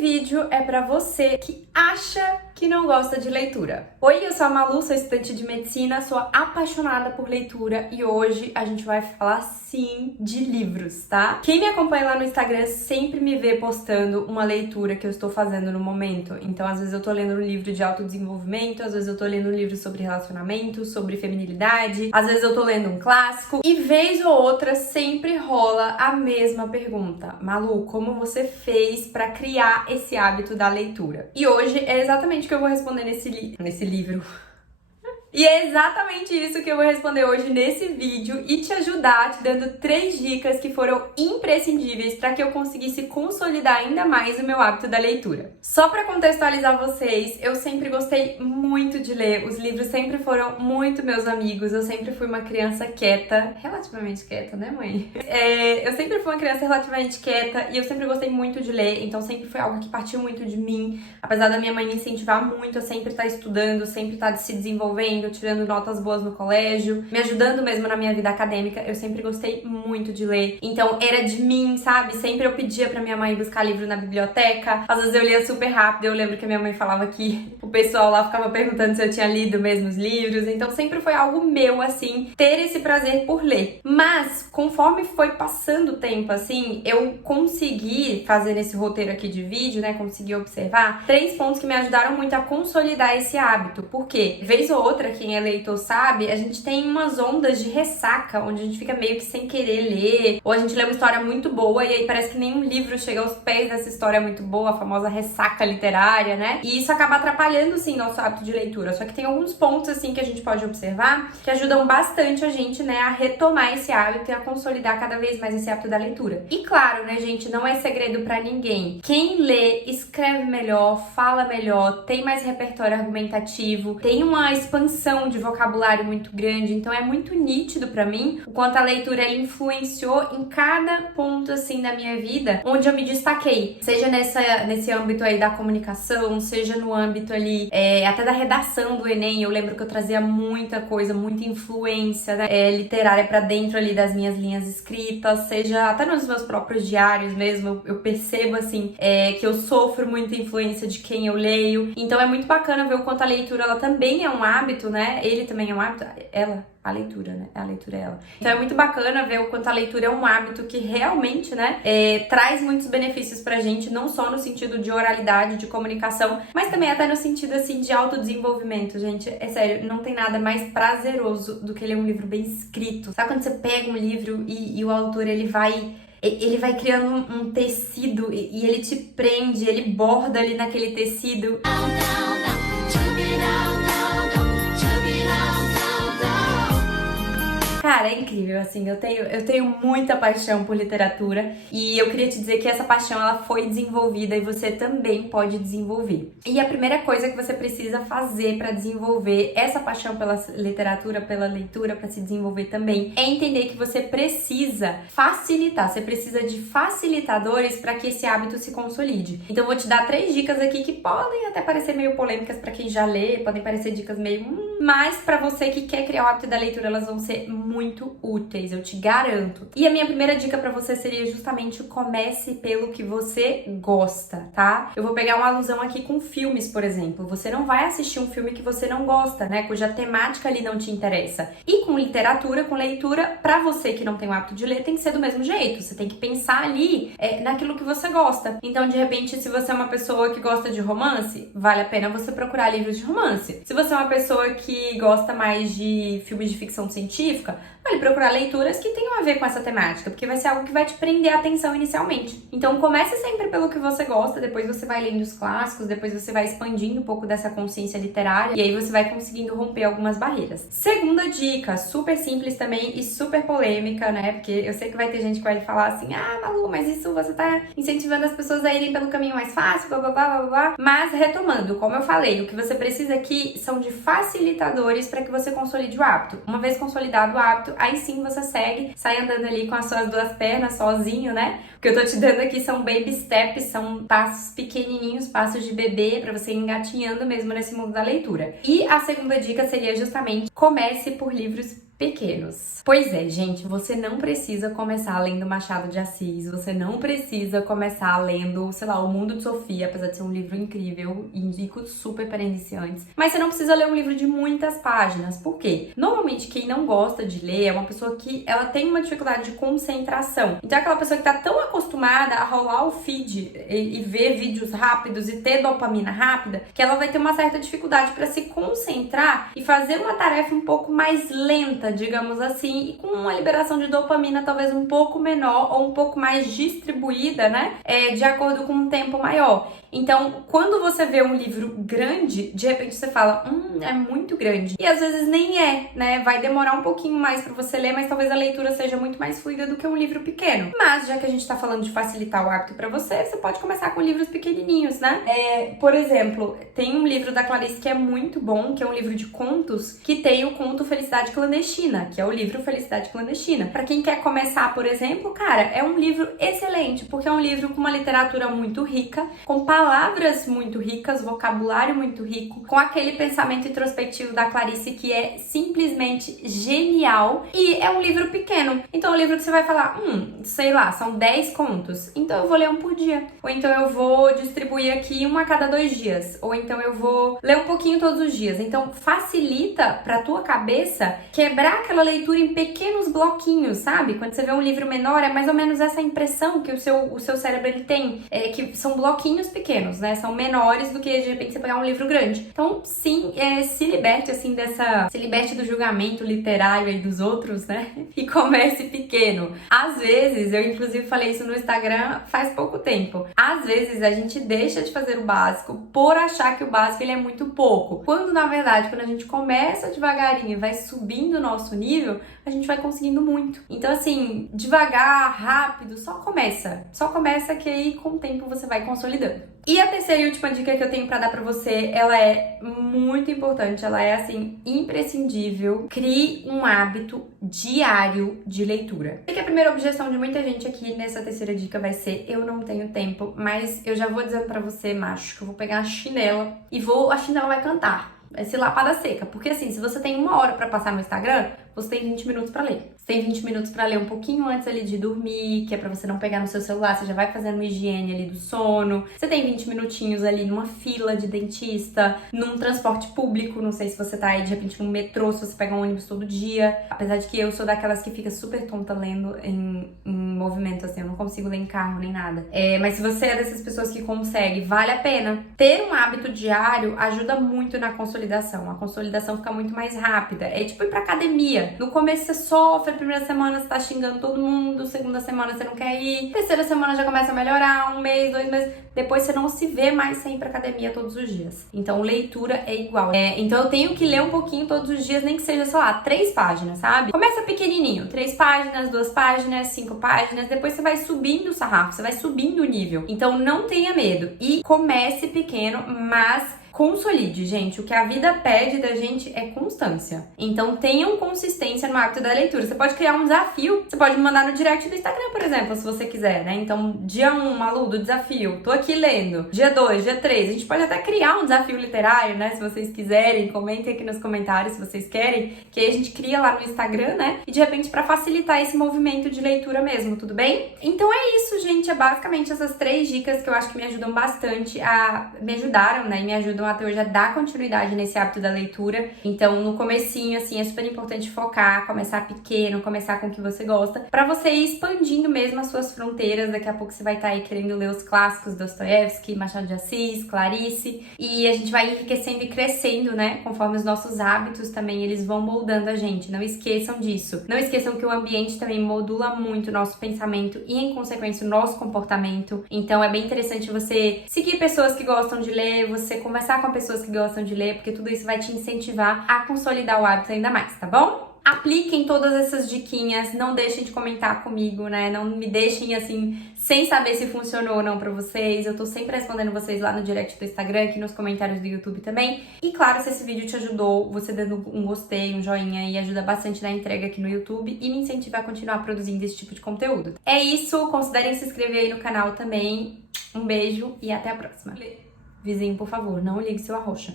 vídeo é pra você que acha que não gosta de leitura. Oi, eu sou a Malu, sou estudante de medicina, sou apaixonada por leitura e hoje a gente vai falar sim de livros, tá? Quem me acompanha lá no Instagram sempre me vê postando uma leitura que eu estou fazendo no momento. Então, às vezes eu tô lendo um livro de autodesenvolvimento, às vezes eu tô lendo um livro sobre relacionamento, sobre feminilidade, às vezes eu tô lendo um clássico e vez ou outra sempre rola a mesma pergunta. Malu, como você fez pra criar esse hábito da leitura? E hoje é exatamente o que eu vou responder nesse livro. E é exatamente isso que eu vou responder hoje nesse vídeo e te ajudar te dando 3 dicas que foram imprescindíveis para que eu conseguisse consolidar ainda mais o meu hábito da leitura. Só para contextualizar vocês, eu sempre gostei muito de ler, os livros sempre foram muito meus amigos, eu sempre fui uma criança quieta, relativamente quieta, né, mãe? Eu sempre fui uma criança relativamente quieta e eu sempre gostei muito de ler, então sempre foi algo que partiu muito de mim, apesar da minha mãe me incentivar muito a sempre estar estudando, sempre estar se desenvolvendo, tirando notas boas no colégio, me ajudando mesmo na minha vida acadêmica, eu sempre gostei muito de ler. Então era de mim, sabe? Sempre eu pedia pra minha mãe buscar livro na biblioteca. Às vezes eu lia super rápido, eu lembro que a minha mãe falava que o pessoal lá ficava perguntando se eu tinha lido mesmo os livros. Então sempre foi algo meu, assim, ter esse prazer por ler. Mas, conforme foi passando o tempo, assim, eu consegui fazer nesse roteiro aqui de vídeo, né? Consegui observar 3 pontos que me ajudaram muito a consolidar esse hábito. Por quê? Vez ou outra, quem é leitor sabe, a gente tem umas ondas de ressaca, onde a gente fica meio que sem querer ler, ou a gente lê uma história muito boa e aí parece que nenhum livro chega aos pés dessa história muito boa, a famosa ressaca literária, né? E isso acaba atrapalhando, sim, nosso hábito de leitura. Só que tem alguns pontos, assim, que a gente pode observar que ajudam bastante a gente, né, a retomar esse hábito e a consolidar cada vez mais esse hábito da leitura. E claro, né, gente, não é segredo pra ninguém. Quem lê, escreve melhor, fala melhor, tem mais repertório argumentativo, tem uma expansão de vocabulário muito grande, então é muito nítido pra mim o quanto a leitura ela influenciou em cada ponto assim da minha vida onde eu me destaquei, seja nesse âmbito aí da comunicação, seja no âmbito ali até da redação do Enem. Eu lembro que eu trazia muita coisa, muita influência, né, literária pra dentro ali das minhas linhas escritas, seja até nos meus próprios diários mesmo, eu percebo assim que eu sofro muita influência de quem eu leio, então é muito bacana ver o quanto a leitura ela também é um hábito, né? Ele também é um hábito, a leitura, né? A leitura é ela. Então é muito bacana ver o quanto a leitura é um hábito que realmente, né, traz muitos benefícios pra gente, não só no sentido de oralidade, de comunicação, mas também até no sentido, assim, de autodesenvolvimento, gente. É sério, não tem nada mais prazeroso do que ler um livro bem escrito. Sabe quando você pega um livro e o autor, ele vai criando um tecido e ele te prende, ele borda ali naquele tecido. Cara, é incrível, assim, eu tenho muita paixão por literatura e eu queria te dizer que essa paixão, ela foi desenvolvida e você também pode desenvolver. E a primeira coisa que você precisa fazer para desenvolver essa paixão pela literatura, pela leitura, para se desenvolver também, é entender que você precisa facilitar, você precisa de facilitadores para que esse hábito se consolide. Então eu vou te dar 3 dicas aqui que podem até parecer meio polêmicas para quem já lê, podem parecer dicas meio... mas para você que quer criar o hábito da leitura, elas vão ser muito úteis, eu te garanto. E a minha primeira dica pra você seria justamente comece pelo que você gosta, tá? Eu vou pegar uma alusão aqui com filmes, por exemplo. Você não vai assistir um filme que você não gosta, né? Cuja temática ali não te interessa. E com literatura, com leitura, pra você que não tem o hábito de ler, tem que ser do mesmo jeito. Você tem que pensar ali naquilo que você gosta. Então, de repente, se você é uma pessoa que gosta de romance, vale a pena você procurar livros de romance. Se você é uma pessoa que gosta mais de filmes de ficção científica, vale procurar leituras que tenham a ver com essa temática, porque vai ser algo que vai te prender a atenção inicialmente. Então comece sempre pelo que você gosta, depois você vai lendo os clássicos, depois você vai expandindo um pouco dessa consciência literária e aí você vai conseguindo romper algumas barreiras. Segunda dica, super simples também e super polêmica, né? Porque eu sei que vai ter gente que vai falar assim: ah, Malu, mas isso você tá incentivando as pessoas a irem pelo caminho mais fácil, blá blá blá blá blá. Mas retomando, como eu falei, o que você precisa aqui são de facilitadores para que você consolide o hábito. Uma vez consolidado o hábito, aí sim você segue, sai andando ali com as suas 2 pernas, sozinho, né? O que eu tô te dando aqui são baby steps, são passos pequenininhos, passos de bebê, pra você ir engatinhando mesmo nesse mundo da leitura. E a segunda dica seria justamente comece por livros pequenos. Pois é, gente, você não precisa começar lendo Machado de Assis, você não precisa começar lendo, sei lá, O Mundo de Sofia, apesar de ser um livro incrível, indico super para iniciantes, mas você não precisa ler um livro de muitas páginas. Por quê? Normalmente quem não gosta de ler é uma pessoa que ela tem uma dificuldade de concentração. Então é aquela pessoa que tá tão acostumada a rolar o feed e ver vídeos rápidos e ter dopamina rápida, que ela vai ter uma certa dificuldade para se concentrar e fazer uma tarefa um pouco mais lenta, digamos assim, e com uma liberação de dopamina talvez um pouco menor ou um pouco mais distribuída, né? De acordo com um tempo maior. Então, quando você vê um livro grande, de repente você fala, é muito grande. E às vezes nem é, né? Vai demorar um pouquinho mais pra você ler, mas talvez a leitura seja muito mais fluida do que um livro pequeno. Mas, já que a gente tá falando de facilitar o hábito pra você, você pode começar com livros pequenininhos, né? Por exemplo, tem um livro da Clarice que é muito bom, que é um livro de contos, que tem o conto Felicidade Clandestina, que é o livro Felicidade Clandestina. Pra quem quer começar, por exemplo, cara, é um livro excelente, porque é um livro com uma literatura muito rica, com palavras muito ricas, vocabulário muito rico, com aquele pensamento introspectivo da Clarice que é simplesmente genial, e é um livro pequeno. Então é um livro que você vai falar, sei lá, são 10 contos, então eu vou ler um por dia. Ou então eu vou distribuir aqui um a cada 2 dias. Ou então eu vou ler um pouquinho todos os dias. Então facilita pra tua cabeça quebrar aquela leitura em pequenos bloquinhos, sabe? Quando você vê um livro menor, é mais ou menos essa impressão que o seu cérebro ele tem, que são bloquinhos pequenos, né? São menores do que de repente você pegar um livro grande. Então, sim, se liberte assim se liberte do julgamento literário aí dos outros, né? E comece pequeno. Às vezes, eu inclusive falei isso no Instagram faz pouco tempo. Às vezes a gente deixa de fazer o básico por achar que o básico ele é muito pouco. Quando na verdade, quando a gente começa devagarinho e vai subindo o nosso nível, a gente vai conseguindo muito. Então, assim, devagar, rápido, só começa. Só começa que aí com o tempo você vai consolidando. E a terceira e última dica que eu tenho pra dar pra você, ela é muito importante, ela é, assim, imprescindível. Crie um hábito diário de leitura. Sei que a primeira objeção de muita gente aqui nessa terceira dica vai ser, eu não tenho tempo, mas eu já vou dizendo pra você, macho, que eu vou pegar a chinela e a chinela vai cantar. Vai ser lapada seca, porque assim, se você tem 1 hora pra passar no Instagram, você tem 20 minutos pra ler. Você tem 20 minutos pra ler um pouquinho antes ali de dormir, que é pra você não pegar no seu celular, você já vai fazendo uma higiene ali do sono. Você tem 20 minutinhos ali numa fila de dentista, num transporte público, não sei se você tá aí de repente no metrô, se você pega um ônibus todo dia. Apesar de que eu sou daquelas que fica super tonta lendo em movimento, assim, eu não consigo ler em carro nem nada. Mas se você é dessas pessoas que consegue, vale a pena. Ter um hábito diário ajuda muito na consolidação. A consolidação fica muito mais rápida. É tipo ir pra academia. No começo você sofre, a primeira semana você tá xingando todo mundo, segunda semana você não quer ir, terceira semana já começa a melhorar, 1 mês, 2 meses, depois você não se vê mais sem ir pra academia todos os dias. Então leitura é igual. Então eu tenho que ler um pouquinho todos os dias, nem que seja, sei lá, 3 páginas, sabe? Começa pequenininho, 3 páginas, 2 páginas, 5 páginas, depois você vai subindo o sarrafo, você vai subindo o nível. Então não tenha medo e comece pequeno, mas consolide, gente. O que a vida pede da gente é constância. Então tenham consistência no hábito da leitura. Você pode criar um desafio. Você pode me mandar no direct do Instagram, por exemplo, se você quiser, né? Então, dia 1, Malu, do desafio. Tô aqui lendo. Dia 2, dia 3. A gente pode até criar um desafio literário, né? Se vocês quiserem. Comentem aqui nos comentários se vocês querem. Que aí a gente cria lá no Instagram, né? E de repente pra facilitar esse movimento de leitura mesmo, tudo bem? Então é isso, gente. É basicamente essas 3 dicas que eu acho que me ajudam bastante me ajudaram, né? E me ajudam até hoje a dar continuidade nesse hábito da leitura. Então, no comecinho, assim, é super importante focar, começar pequeno, começar com o que você gosta, pra você ir expandindo mesmo as suas fronteiras. Daqui a pouco você vai estar aí querendo ler os clássicos, Dostoiévski, Machado de Assis, Clarice, e a gente vai enriquecendo e crescendo, né? Conforme os nossos hábitos também, eles vão moldando a gente. Não esqueçam disso. Não esqueçam que o ambiente também modula muito o nosso pensamento e, em consequência, o nosso comportamento. Então, é bem interessante você seguir pessoas que gostam de ler, você conversar com pessoas que gostam de ler, porque tudo isso vai te incentivar a consolidar o hábito ainda mais, tá bom? Apliquem todas essas diquinhas, não deixem de comentar comigo, né? Não me deixem assim, sem saber se funcionou ou não pra vocês. Eu tô sempre respondendo vocês lá no direct do Instagram, aqui nos comentários do YouTube também. E claro, se esse vídeo te ajudou, você dando um gostei, um joinha aí, ajuda bastante na entrega aqui no YouTube e me incentiva a continuar produzindo esse tipo de conteúdo. É isso, considerem se inscrever aí no canal também. Um beijo e até a próxima. Vizinho, por favor, não ligue seu arrocha.